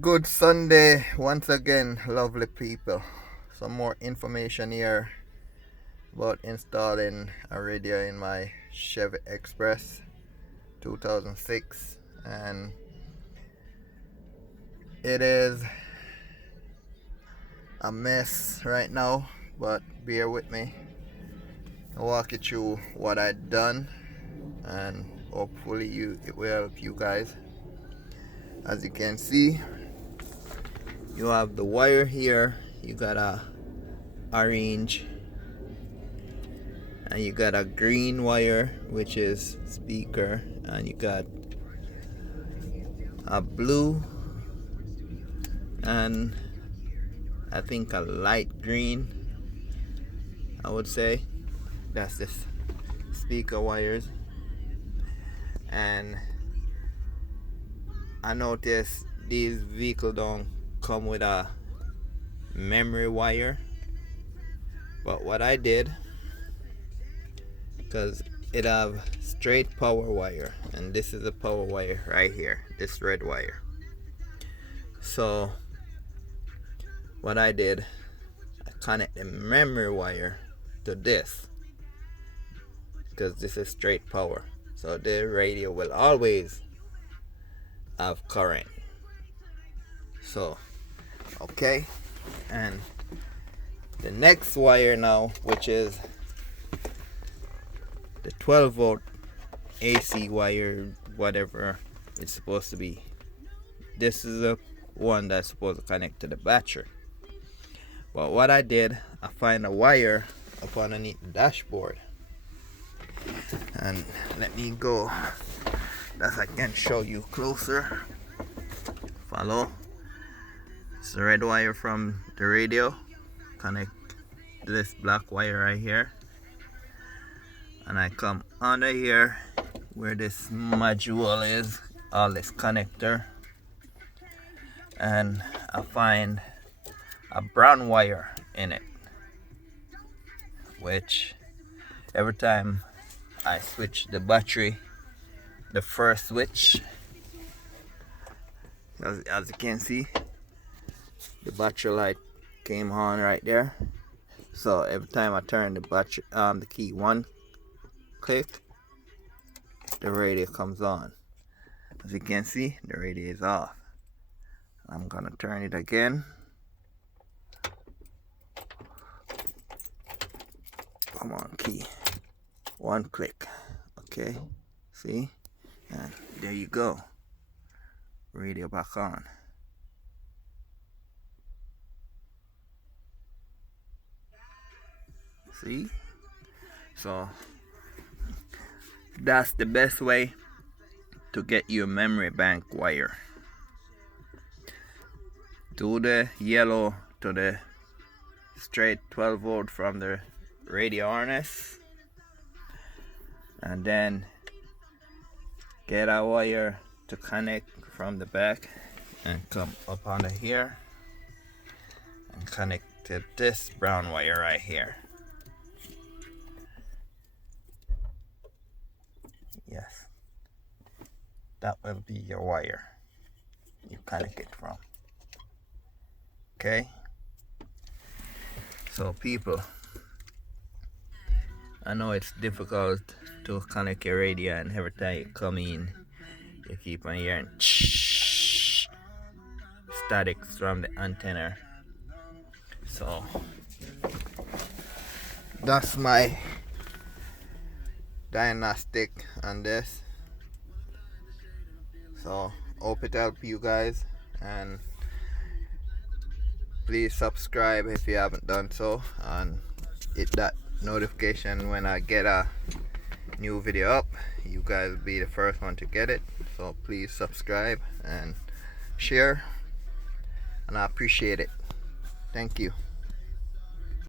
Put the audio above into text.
Good Sunday once again, lovely people. Some more information here about installing a radio in my Chevy Express 2006, and it is a mess right now, but bear with me. I'll walk you through what I've done, and hopefully it will help you guys. As you can see, you have the wire here. You got a orange and you got a green wire, which is speaker, and you got a blue and I think a light green, I would say. That's the speaker wires. And I noticed these vehicles don't come with a memory wire, but what I did, because it have straight power wire, and this is a power wire right here, this red wire. So what I did, I connect the memory wire to this, because this is straight power, so the radio will always have current. So okay, and the next wire now, which is the 12 volt AC wire, whatever it's supposed to be. This is the one that's supposed to connect to the battery. But what I did, I find a wire up underneath the dashboard, and let me go that I can show you closer. Follow. It's the red wire from the radio. Connect to this black wire right here, and I come under here where this module is, all this connector, and I find a brown wire in it, which every time I switch the battery, the first switch, as you can see, the battery light came on right there. So every time I turn the battery, the key one click, the radio comes on. As you can see, the radio is off. I'm gonna turn it again. Come on, key. One click. Okay. See? And there you go. Radio back on. See? So that's the best way to get your memory bank wire. Do the yellow to the straight 12 volt from the radio harness, and then get a wire to connect from the back and come up under here and connect to this brown wire right here. Yes, that will be your wire you connect it from. Okay, so people, I know it's difficult to connect your radio, and every time you come in you keep on hearing statics from the antenna. So that's my diagnostic on this. So hope it helped you guys, and please subscribe if you haven't done so, and hit that notification when I get a new video up. You guys will be the first one to get it, so please subscribe and share, and I appreciate it. Thank you.